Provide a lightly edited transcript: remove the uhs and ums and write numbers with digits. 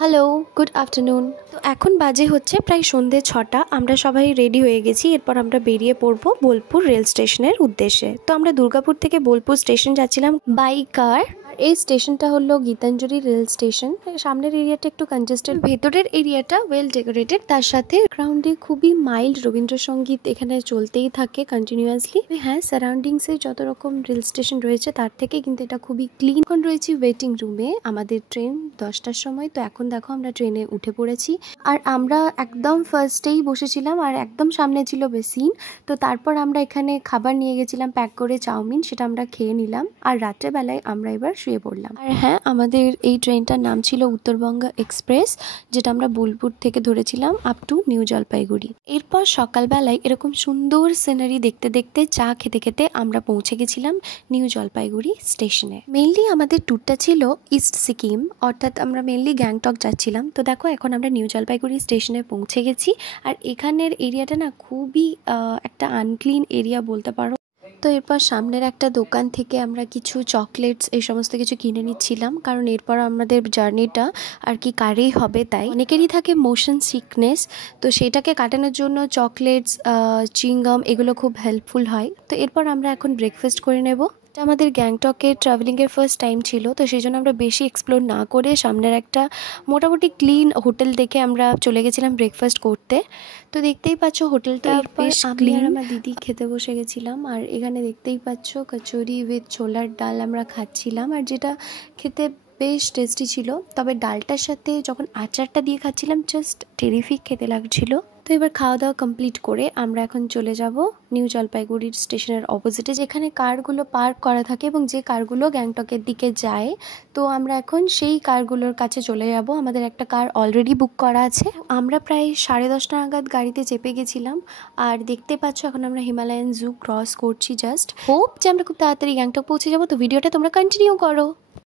Hello, good afternoon. তো এখন বাজে হচ্ছে প্রায় সন্ধ্যে ৬টা। আমরা সবাই রেডি হয়ে গেছি। এরপর আমরা বেরিয়ে পড়বো বোলপুর রেল স্টেশনের উদ্দেশ্যে। তো আমরা দুর্গাপুর থেকে বোলপুর স্টেশন যাচ্ছিলাম বাই কার। আর এই স্টেশনটা হলো গীতাঞ্জলি রেল স্টেশন। সামনের এরিয়াটা একটু কনজেস্টেড, ভেতরের এরিয়াটা ওয়েল ডেকোরেটেড। তার সাথে গ্রাউন্ডে খুবই মাইল্ড রবীন্দ্রসঙ্গীত এখানে চলতেই থাকে কন্টিনিউয়াসলি। হ্যাঁ, সারাউন্ডিংসে যত রকম রেল স্টেশন রয়েছে তার থেকে কিন্তু এটা খুবই ক্লিন। এখন রয়েছি ওয়েটিং রুমে। আমাদের ট্রেন 10টার সময়। তো এখন দেখো আমরা ট্রেনে উঠে পড়েছি। আর আমরা একদম ফার্স্টেই বসেছিলাম আর একদম সামনে ছিল বেসিন। তো তারপর আমরা এখানে খাবার নিয়ে গেছিলাম প্যাক করে, চাউমিন, সেটা আমরা খেয়ে নিলাম। আর রাত্রেবেলায় আমরা এবার শুয়ে পড়লাম। আর হ্যাঁ, আমাদের এই ট্রেনটার নাম ছিল উত্তরবঙ্গ এক্সপ্রেস, যেটা আমরা বোলপুর থেকে ধরেছিলাম আপ টু নিউ জলপাইগুড়ি। এরপর সকালবেলায় এরকম সুন্দর সিনারি দেখতে দেখতে, চা খেতে খেতে আমরা পৌঁছে গেছিলাম নিউ জলপাইগুড়ি স্টেশনে। মেইনলি আমাদের ট্যুরটা ছিল ইস্ট সিকিম, অর্থাৎ আমরা মেইনলি গ্যাংটক যাচ্ছিলাম। তো দেখো এখন আমরা নিউ জলপাইগুড়ি স্টেশনে পৌঁছে গেছি। আর এখানের এরিয়াটা না খুবই একটা আনক্লিন এরিয়া বলতে পারো। তো এরপর সামনের একটা দোকান থেকে আমরা কিছু চকলেটস এই সমস্ত কিছু কিনে নিচ্ছিলাম, কারণ এরপর আমাদের জার্নিটা আর কি কারেই হবে। তাই অনেকেরই থাকে মোশন সিকনেস, তো সেটাকে কাটানোর জন্য চকলেটস, চিংগাম এগুলো খুব হেল্পফুল হয়। তো এরপর আমরা এখন ব্রেকফাস্ট করে নেব। আমাদের গ্যাংটকে ট্রাভেলিংয়ের ফার্স্ট টাইম ছিল, তো সেই জন্য আমরা বেশি এক্সপ্লোর না করে সামনের একটা মোটামুটি ক্লিন হোটেল দেখে আমরা চলে গেছিলাম ব্রেকফাস্ট করতে। তো দেখতেই পাচ্ছ হোটেলটা বেশ ক্লিন। আমার দিদি খেতে বসে গেছিলাম। আর এখানে দেখতেই পাচ্ছ কচুরি উইথ ছোলার ডাল আমরা খাচ্ছিলাম, আর যেটা খেতে বেশ টেস্টি ছিল। তবে ডালটার সাথে যখন আচারটা দিয়ে খাচ্ছিলাম জাস্ট টেরিফিক খেতে লাগছিল। তো এবার খাওয়া দাওয়া কমপ্লিট করে আমরা এখন চলে যাব নিউ জলপাইগুড়ির স্টেশনের অপোজিটে, যেখানে কারগুলো পার্ক করা থাকে এবং যে কারগুলো গ্যাংটকের দিকে যায়। তো আমরা এখন সেই কারগুলোর কাছে চলে যাব। আমাদের একটা কার অলরেডি বুক করা আছে। আমরা প্রায় 10:30 নাগাদ গাড়িতে চেপে গেছিলাম। আর দেখতে পাচ্ছ এখন আমরা হিমালয়ান জু ক্রস করছি। জাস্ট হোপ যে আমরা খুব তাড়াতাড়ি গ্যাংটক পৌঁছে যাবো। তো ভিডিওটা তোমরা কন্টিনিউ করো।